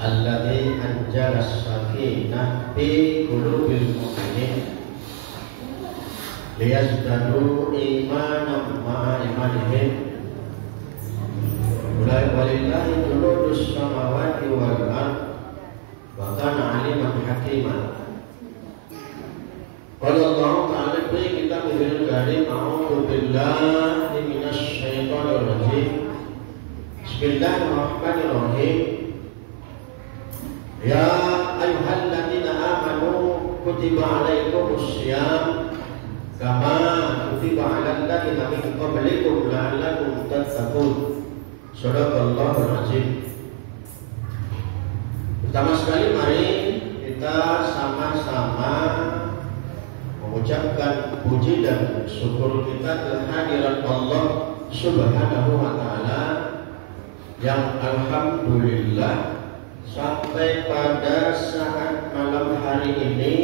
alladzi anjala as-sakinah fi qulubil mu'minin liyazdadu imanan ma'a imanihim. Walillahi junudus samawati wal ard wa kana aliman hakima. Qala Allah ta'ala fi kitabihil karim, a'udzu billahi minasy syaithanir rajim. Bismillahirrahmanirrahim. Ya ayyuhalladzina amanu kutiba alaikumus syiyam kama kutiba 'alal ladzina min qablikum la'allakum tattaqun. Shadaqallahul azim. Pertama sekali mari kita sama-sama mengucapkan puji dan syukur kita kehadirat Allah Subhanahu wa taala yang alhamdulillah sampai pada saat malam hari ini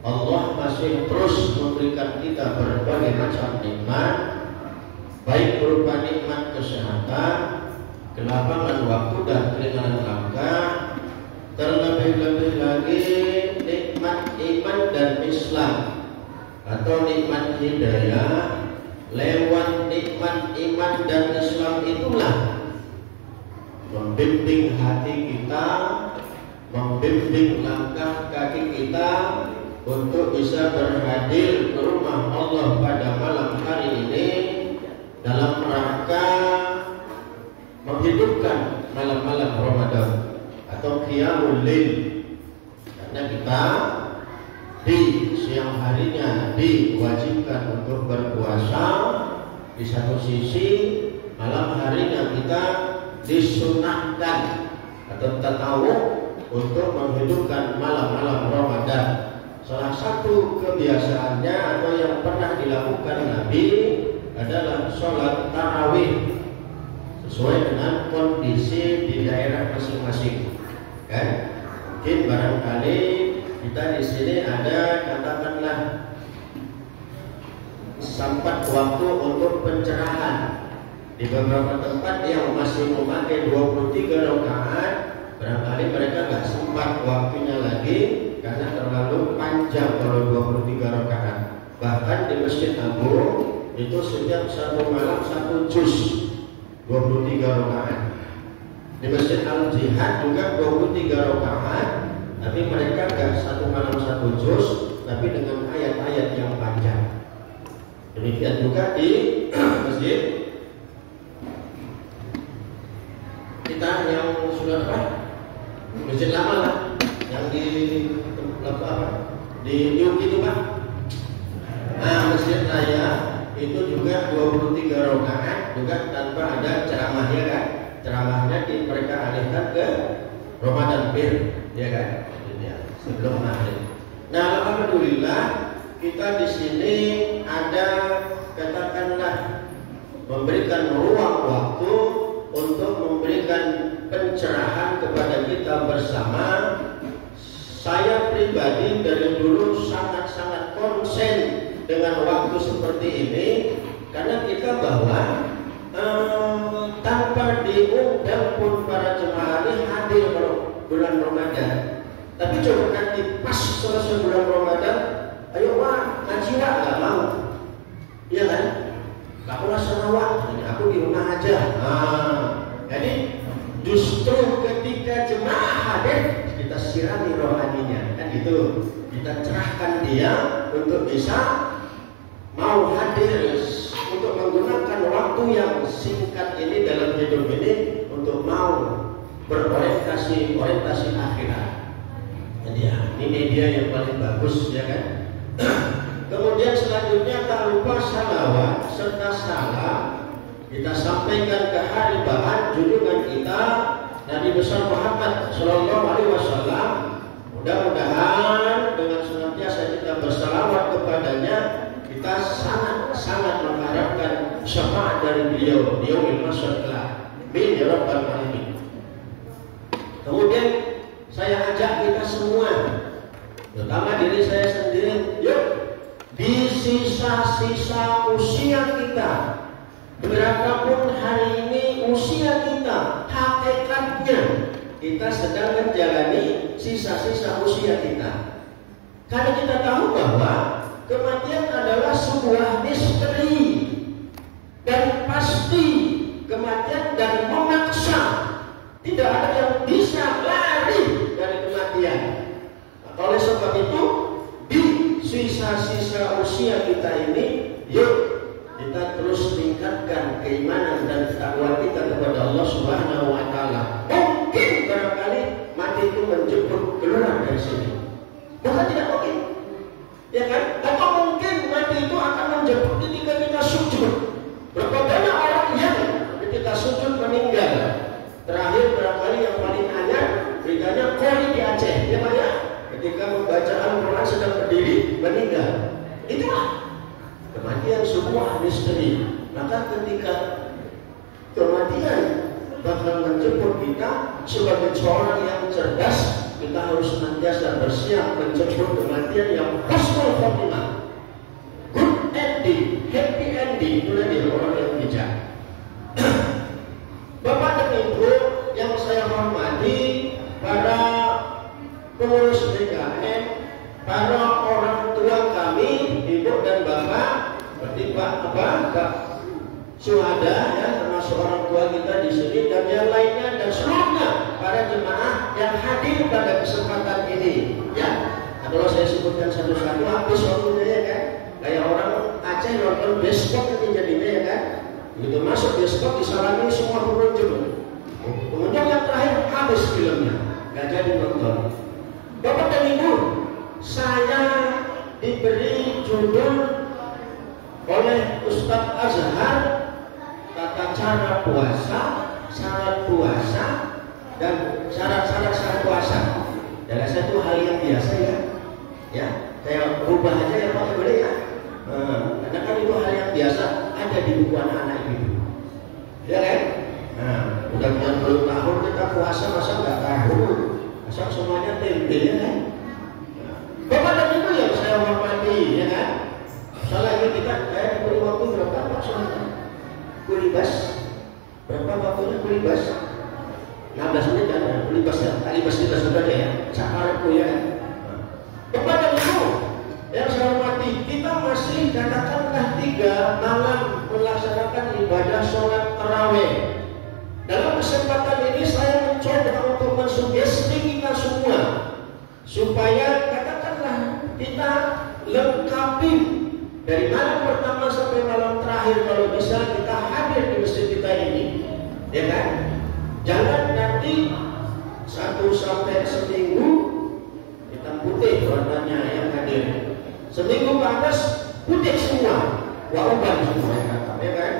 Allah masih terus memberikan kita berbagai macam nikmat, baik berupa nikmat kesehatan, kelapangan waktu dan keringanan langkah, terlebih-lebih lagi nikmat iman dan Islam atau nikmat hidayah. Lewat nikmat iman dan Islam itulah membimbing hati kita, membimbing langkah kaki kita untuk bisa berhadir ke rumah Allah pada malam hari ini dalam rangka menghidupkan malam-malam Ramadan atau Qiyamul Lail. Karena kita di siang harinya diwajibkan untuk berpuasa, di satu sisi malam harinya kita disunahkan atau tatawuf untuk menghidupkan malam-malam Ramadan. Salah satu kebiasaannya atau yang pernah dilakukan Nabi adalah sholat tarawih sesuai dengan kondisi di daerah masing-masing. Kan? Mungkin barangkali kita di sini ada katakanlah sempat waktu untuk pencerahan. Di beberapa tempat yang masih memakai 23 rakaat, barangkali mereka nggak sempat waktunya lagi karena terlalu panjang kalau 23 rakaat. Bahkan di Masjid Agung itu setiap satu malam satu juz 23 rakaat. Di Masjid Al-Jihad juga 23 rakaat, tapi mereka nggak satu malam satu juz, tapi dengan ayat-ayat yang panjang. Demikian juga di Masjid kita yang sudah Masjid lama lah, yang di Yuk itu Pak. Nah, Masjid Raya itu juga 23 rakaat juga tanpa ada ceramahnya kan. Ceramahnya mereka alihkan ke Ramadan Bir, ya kan? Ya, sebelum maghrib. Nah, alhamdulillah kita di sini ada katakanlah memberikan ruang waktu untuk memberikan pencerahan kepada kita bersama. Saya pribadi dari dulu sangat-sangat konsen dengan waktu seperti ini karena kita bahwa tanpa diundang pun para jemaah ini hadir bulan Ramadan. Tapi coba nanti pas selesai bulan Ramadan, ayo Wak, ngaji Wak, nggak mau, iya kan? Gak pernah senawak, aku di rumah aja. Jadi justru ketika jemaah hadir, kita sirami rohaninya, kan gitu. Kita cerahkan dia untuk bisa mau hadir, untuk menggunakan waktu yang singkat ini dalam hidup ini untuk mau berorientasi akhirat. Jadi ya, ini media yang paling bagus, ya kan? Kemudian selanjutnya tak lupa salawat serta salam kita sampaikan ke haribahan junjungan kita Nabi besar Muhammad Sallallahu Alaihi Wasallam. Mudah-mudahan dengan senantiasa kita bersalawat kepadanya, kita sangat mengharapkan syafaat dari beliau di yaumil mahsyar kelak. Amin ya rabbal alamin. Kemudian saya ajak kita semua, terutama diri saya sendiri, yuk di sisa-sisa usia kita, berapapun hari ini usia kita, hakikatnya kita sedang menjalani sisa-sisa usia kita. Karena kita tahu bahwa kematian adalah sebuah misteri dan pasti kematian dan memaksa. Tidak ada yang bisa lari dari kematian. Oleh sebab itu, di sisa-sisa usia kita ini, yuk kita terus tingkatkan keimanan dan ketakwaan kita kepada Allah Subhanahu wa Ta'ala. Mungkin barangkali mati itu menjemput keluar dari sini. Bukan tidak mungkin, ya kan? Atau mungkin mati itu akan menjemput ketika kita sujud. Berapa banyak orang yang ketika sujud meninggal? Terakhir barangkali yang paling anyar beritanya Koli di Aceh, ya Pak ya? Ketika membaca Al-Quran sedang berdiri meninggal. Itulah kematian sebuah misteri. Maka ketika kematian bakal menjemput kita sebagai seorang yang cerdas, kita harus senantiasa bersiap menjemput kematian yang husnul khotimah, good ending, happy ending. Itulah dia orang yang bijak. Bapak dan Ibu yang saya hormati, para pengurus BKN, para orang tua kami, Ibu dan Bapak, seperti Pak Syuhada, ya, termasuk orang tua kita di sini dan yang lainnya dan seluruhnya para jemaah yang hadir pada kesempatan ini, ya. Nah, kalau saya sebutkan satu-satu habis waktunya, ya kan? Kayak orang Aceh nonton bioskop nanti jadinya, ya kan? Begitu masuk bioskop disalami semua pengunjung. Pengunjung yang terakhir habis filmnya, nggak jadi nonton. Bapak dan Ibu, saya diberi judul oleh Ustadz Azhar tata cara puasa, syarat puasa, dan syarat-syarat syarat puasa. Dan satu hal yang biasa, ya, saya rubah aja ya Pak, boleh ya? Karena kan itu hal yang biasa ada di buku anak-anak itu, ya kan? Nah, udah punya 10 tahun kita puasa, masa nggak tahu? Masa semuanya tempe, ya kan? Bapak dan Ibu yang saya hormati, ya kan? Soalnya kita diberi waktu berapa Pak soalnya? Kulibas berapa waktunya kulibas? 16 menit kan? Kulibas ya, kulibas kita sudah ada ya. Sakarku ya. Bapak dan Ibu yang saya hormati, kita masih katakanlah 3 malam melaksanakan ibadah sholat tarawih. Dalam kesempatan ini saya mencoba untuk mensugesti kita semua supaya katakanlah kita lengkapi dari malam pertama sampai malam terakhir, kalau bisa kita hadir di masjid kita ini, ya kan? Jangan nanti 1 sampai seminggu hitam putih warnanya yang hadir, seminggu ke atas putih semua, wauban semua yang datang, ya kan?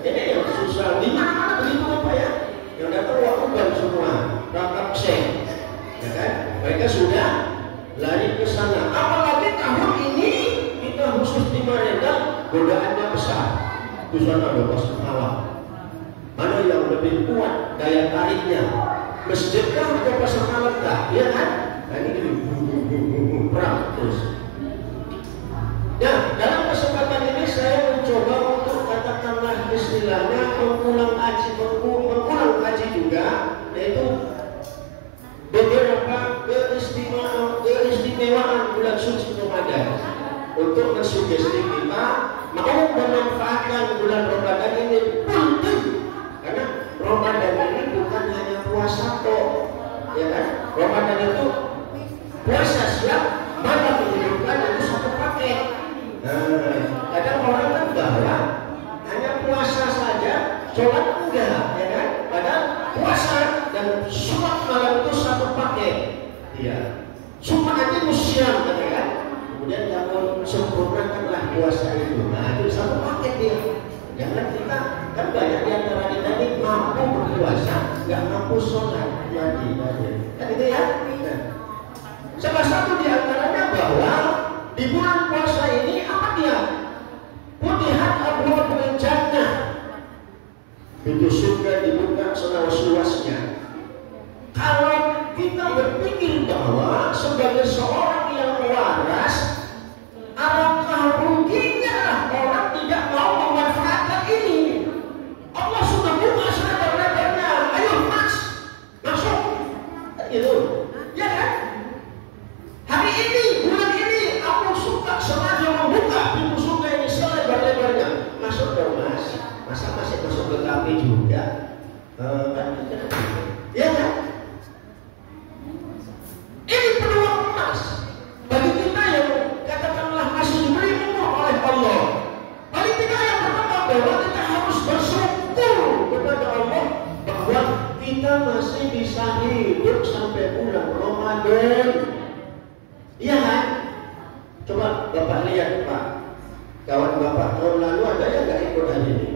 Ini yang susah, di mana begitu apa ya? Yang datang wauban semua, rakam seng, ya kan? Mereka sudah lari ke sana. Apalagi tahun ini khusus di Marendah, godaannya besar. Di sana ada pas malam. Mana yang lebih kuat daya tariknya? Masjidkah atau pasar malam kah? Ya kan? Nah ini perang terus. Nah, dalam kesempatan ini saya mencoba untuk katakanlah istilahnya mengulang kaji juga, yaitu beberapa keistimewaan bulan suci Ramadan. Untuk mensugesti kita mau memanfaatkan bulan Ramadan ini penting, karena Ramadan ini bukan hanya puasa kok, ya kan? Ramadan itu puasa siang, malam menghidupkan, itu satu paket. Kadang orang kan bahwa hanya puasa saja, sholat enggak, ya kan? Padahal puasa dan sholat malam itu satu paket. Iya, cuma aja musiam, kan? Kemudian kamu sempurnakanlah puasa itu. Nah, itu satu paket dia. Jangan kita, kan banyak di antara kita ini mampu berpuasa, nggak mampu sholat lagi. Kan itu ya? Nah, salah satu di antaranya bahwa di bulan puasa ini apa dia? Putihat abwabul jannah. Pintu surga dibuka seluas-luasnya. Kalau kita berpikir bahwa sebagai seorang yang waras, alangkah ruginya orang tidak mau memanfaatkan ini. Allah sudah buka lebar-lebarnya. Ayo mas, masuk. sampai bulan Ramadan. Iya kan? Coba Bapak lihat Pak, kawan Bapak tahun lalu ada yang nggak ikut hari ini?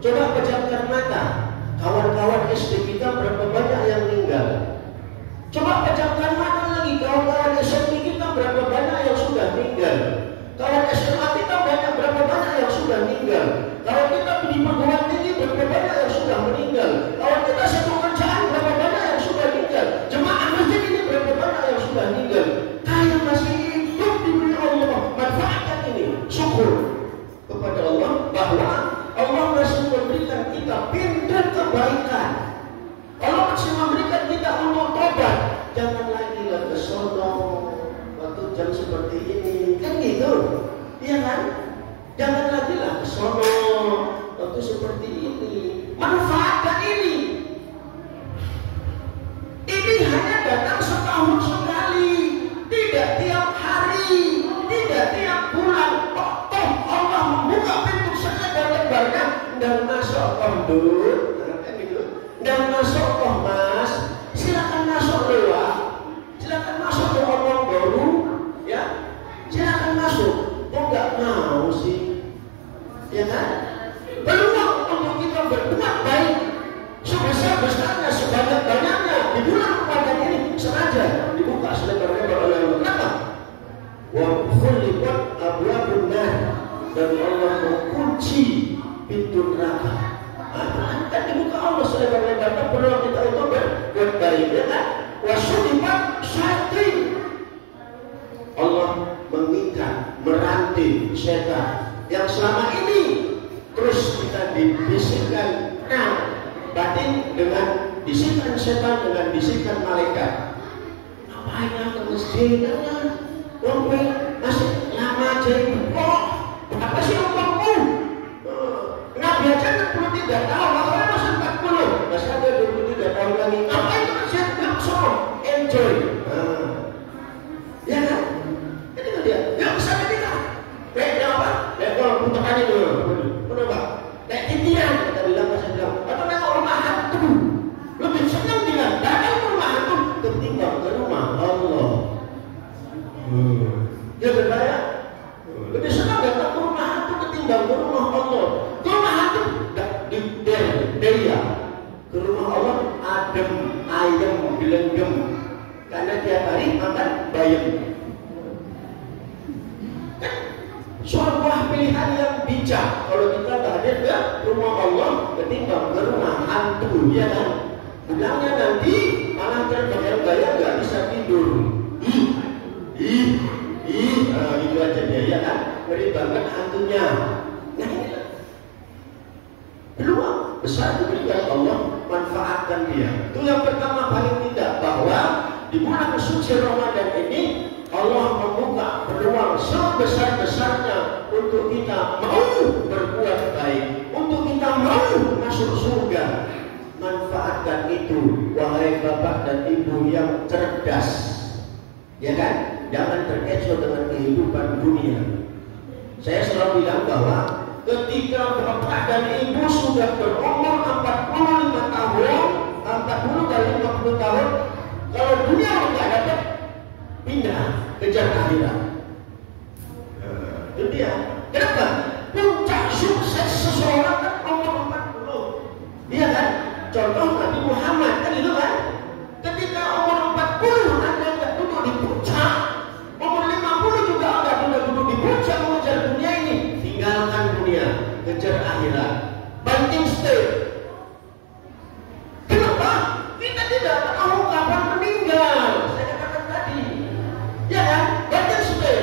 Coba pejamkan mata, kawan-kawan SD kita berapa banyak yang meninggal? Coba pejamkan mata lagi, kawan-kawan SMP kita berapa banyak yang sudah meninggal? Kawan SMA kita berapa banyak yang sudah meninggal? Kalau kita di perguruan tinggi berapa banyak yang sudah meninggal? Kalau kita satu kerjaan berapa banyak yang sudah meninggal? Jemaah masjid ini berapa banyak yang sudah meninggal? Kaya masih hidup diberi Allah, manfaatkan ini, syukur kepada Allah bahwa Allah masih memberikan kita pintu kebaikan. Allah masih memberikan kita untuk tobat. Jangan lagi lah kesodong waktu jam seperti ini, kan gitu, iya kan? Jangan lagi lah kesodong waktu seperti ini. Manfaatkan ini. Ini hanya datang setahun sekali, tidak tiap hari, tidak tiap bulan. Toh Allah membuka pintu saja dan lebarnya dan masuk konduk, dan masuk kok mas, silakan masuk lewat, silakan masuk ke orang baru, ya, silakan masuk. Kok nggak mau sih, ya kan? Peluang untuk kita berbuat baik sebesar-besarnya, sebanyak-banyaknya di bulan Ramadan ini sengaja dibuka selebar-lebar oleh Allah. Kenapa? Wa khuliqat abwabun nar, dan Allah mengunci pintu neraka. Kan dibuka Allah selebar-lebar, kan peluang kita untuk berbuat baik, ya kan? Wa sulibat syaitan, Allah mengikat, merantai setan yang selama ini terus kita dibisikkan batin dengan bisikan setan, dengan bisikan malaikat. Ngapain ke masjid? Wong masih lama jadi kok. Apa sih uangmu? Nabi aja 63 tahun, makanya masih 40. Masih ada 23 tahun lagi. Ngapain ke masjid? Langsung enjoy. Ya kan? Jadi kan dia, nggak bisa kita. Kayak apa? Kayak kalau putarkan itu. Kenapa? Kayak titian, kita bilang, saya bilang. Atau nengok rumah hantu. Lebih senang dia datang ke rumah hantu ketimbang ke rumah Allah. Ya berbahaya. Lebih senang datang ke rumah hantu ketimbang ke rumah Allah. Ke rumah hantu di daya. Ke rumah Allah adem, ayam, gelenggem. Karena tiap hari makan bayam. Sebuah pilihan yang bijak kalau kita hadir ke rumah Allah ketimbang ke rumah hantu, ya kan? Pulangnya nanti malah terbayang-bayang nggak bisa tidur. Itu aja dia, ya kan? Ngeri banget hantunya. Nah inilah peluang besar diberikan Allah, manfaatkan dia. Itu yang pertama paling tidak, bahwa di bulan suci Ramadan ini Allah membuka peluang sebesar-besarnya untuk kita mau berbuat baik, untuk kita mau masuk surga. Manfaatkan itu, wahai bapak dan ibu yang cerdas, ya kan? Jangan terkecoh dengan kehidupan dunia. Saya selalu bilang bahwa ketika bapak dan ibu sudah berumur 45 tahun, 40 kali 50 tahun, kalau dunia tidak dapat, pindah kejar akhirat. Itu dia. Kenapa? Puncak sukses seseorang kan umur 40. Dia kan? Contoh Nabi Muhammad kan itu kan? Ketika umur 40 Anda tidak duduk di puncak, umur 50 juga Anda tidak duduk di puncak mengejar dunia ini. Tinggalkan dunia, kejar akhirat. Banting setir. Kenapa? Kita tidak tahu kapan meninggal. Saya katakan tadi. Ya kan? Banyak setir.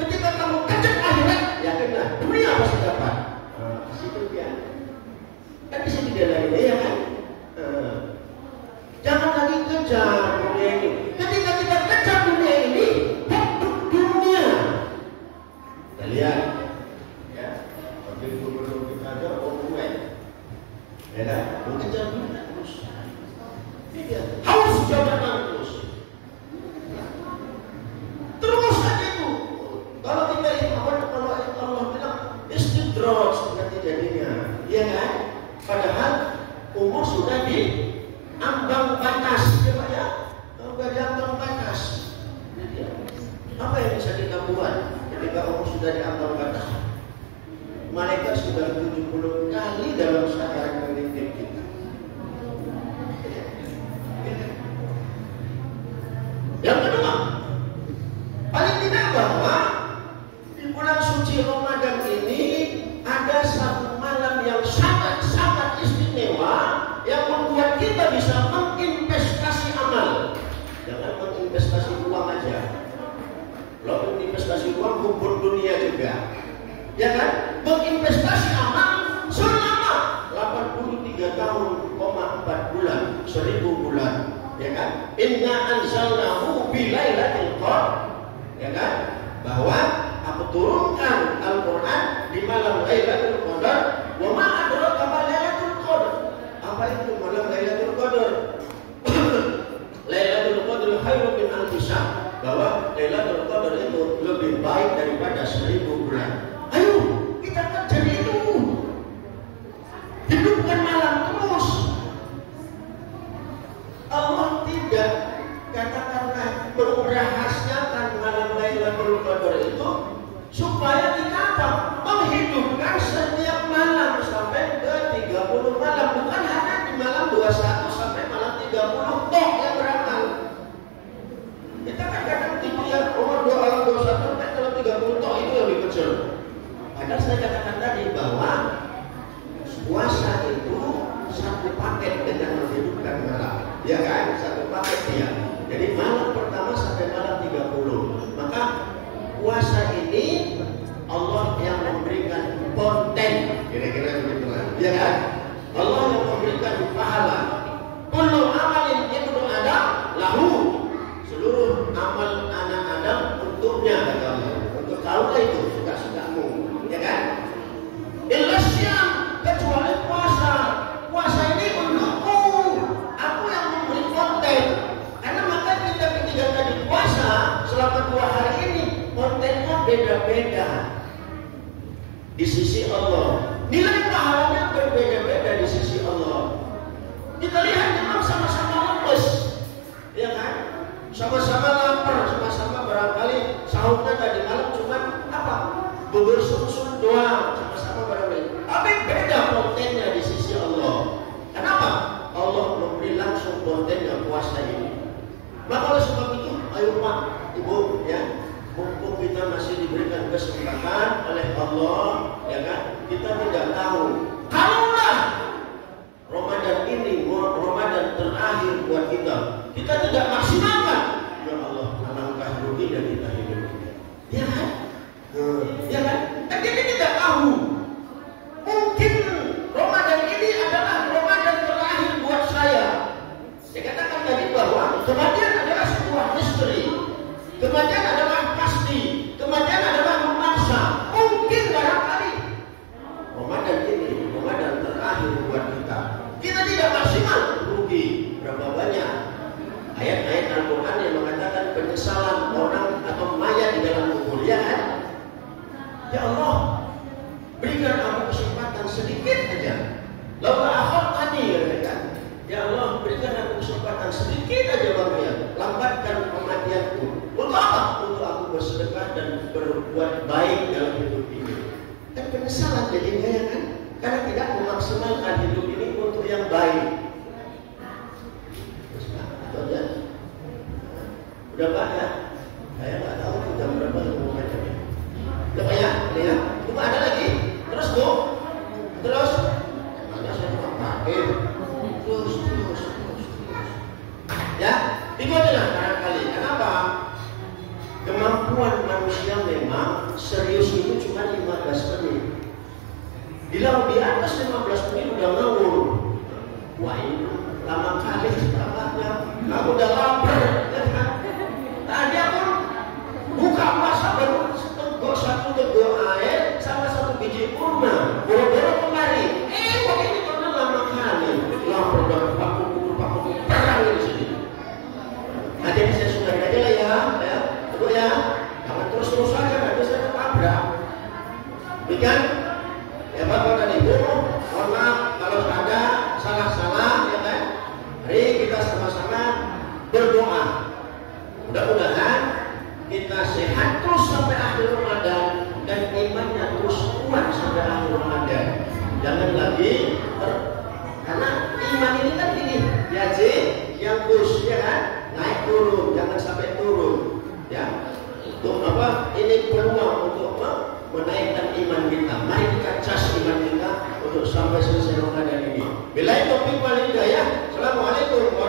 Ketika kamu kejar akhirat, yakinlah dunia pasti dapat. Situ dia. Kan bisa tidak lagi, ya kan? Jangan lagi kejar dunia ini. Ketika kita kejar dunia ini, hidup dunia. Kita lihat, ya. Wakil gubernur kita ada orang, ya kan? Mengejar dunia terus. Dia haus jabatan terus. Terus aja itu. Kalau kita kalau Allah bilang istidraj seperti jadinya, iya kan? Padahal umur sudah di ambang ambang batas, ya Pak ya. Kalau nggak di ambang batas, ya. Apa yang bisa kita buat ketika Allah sudah di ambang batas? Malaikat sudah 70 kali dalam sehari memimpin kita. Yang kedua, paling tidak bahwa di bulan suci Ramadan ini ada satu malam yang sangat-sangat istimewa yang membuat kita bisa menginvestasi amal. Jangan menginvestasi uang aja. Kalau menginvestasi uang kumpul dunia juga. Ya kan? Menginvestasi amal selama 83 tahun, 4 bulan, 1000 bulan. Ya kan? Inna anzalnahu fi lailatul qadar. Ya kan? Bahwa aku turunkan Al-Quran di malam Lailatul Qadar. Wa ma adraka ma Lailatul Qadar. Apa itu malam Lailatul Qadar? Lailatul Qadar khairun min alfi syahr. Bahwa Lailatul Qadar itu lebih baik daripada 1000 bulan. Ayo kita kerja itu. Hidupkan malam terus. Allah tidak katakanlah merahasiakan malam Lailatul Qadar itu supaya kita apa? Menghidupkan setiap malam sampai ke 30 malam, bukan hanya di malam 21 sampai malam 30 toh yang beramal. Kita kan kadang gitu ya, umur 21 sampai kalau 30 toh itu lebih kecil. Padahal saya katakan tadi bahwa puasa itu satu paket dengan menghidupkan malam, ya kan? Satu paket ya. Jadi malam pertama sampai malam 30. Maka puasa ini Allah yang memberikan konten, kira-kira begitu lah, ya kan? Allah yang memberikan pahala. Kullu amalin ibnu Adam lahu, seluruh amal anak Adam untuknya, kata Allah. Untuk kau itu suka-sukamu, ya kan? Illa syam, kecuali puasa. Puasa ini untukku, aku yang memberi konten. Karena maka kita ketika tadi puasa selama 2 hari ini kontennya beda-beda di sisi Allah. Nilai pahalanya berbeda-beda di sisi Allah. Kita lihat memang sama-sama lemes, ya kan? Sama-sama lapar, sama-sama barangkali sahurnya tadi malam cuma apa? Bubur sum-sum doang, sama-sama barangkali. Tapi beda kontennya di sisi Allah. Kenapa? Allah memberi langsung kontennya puasa ini. Maka oleh sebab itu, ayo Pak, Ibu, ya, mumpung kita masih diberikan kesempatan oleh Allah, ya kan? Kita tidak tahu. Kalaulah Ramadan ini Ramadan terakhir buat kita tidak maksimalkan, ya Allah, alangkah ruginya kita hidup. Ya kan? Ya kan? Tapi kita tidak tahu. Mungkin Ramadan ini adalah Ramadan terakhir buat saya. Saya katakan tadi bahwa kematian adalah sebuah misteri. Kematian adalah pasti. Kematian adalah memaksa. Mungkin barangkali Ramadan ini Ramadan terakhir buat kita. Kita tidak maksimal, rugi. Berapa banyak ayat-ayat Al-Quran yang mengatakan penyesalan orang atau mayat di dalam kubur, ya kan? Ya Allah, berikan aku kesempatan sedikit aja. Lalu akhir tadi, ya kan? Ya Allah, berikan aku kesempatan sedikit aja Bang ya, lambatkan kematianku. Untuk apa? Untuk aku bersedekah dan berbuat baik dalam hidup ini. Kan penyesalan jadinya, ya kan? Karena tidak memaksimalkan hidup ini untuk yang baik. Itu aja. Udah Pak ya? Saya nggak tahu jam berapa mau bacanya. Udah Pak ya? Lihat. Cuma ada lagi. Terus Bu. Terus. Mana saya cuma pakai. Terus. Ya, itu adalah barangkali. Kenapa? Kemampuan manusia memang serius itu cuma 15 menit. Bila di atas 15 menit udah ngawur. Wah ini lama kali setelahnya. Aku udah lapar. Tadi aku buka puasa baru satu teguk air sama 1 biji kurma. Boro-boro kemari. Kok ini karena lama kali. Lapar udah paku perang di sini. Nah jadi saya sudahi aja lah ya. Tunggu ya. Jangan terus aja nanti saya ketabrak. Bukan? Ya Bapak dan Ibu, mohon maaf kalau ada salah-salah, ya kan? Mari kita sama sama-sama berdoa. Mudah-mudahan kita sehat terus sampai akhir Ramadan dan imannya terus kuat sampai akhir Ramadan. Jangan lagi karena iman ini kan ini ya yang kus ya kan, naik turun, jangan sampai turun ya. Untuk apa? Ini peluang untuk menaikkan iman kita. Mari kita cas iman kita untuk sampai selesai Ramadan ini. Billahi taufiq wal hidayah. Assalamualaikum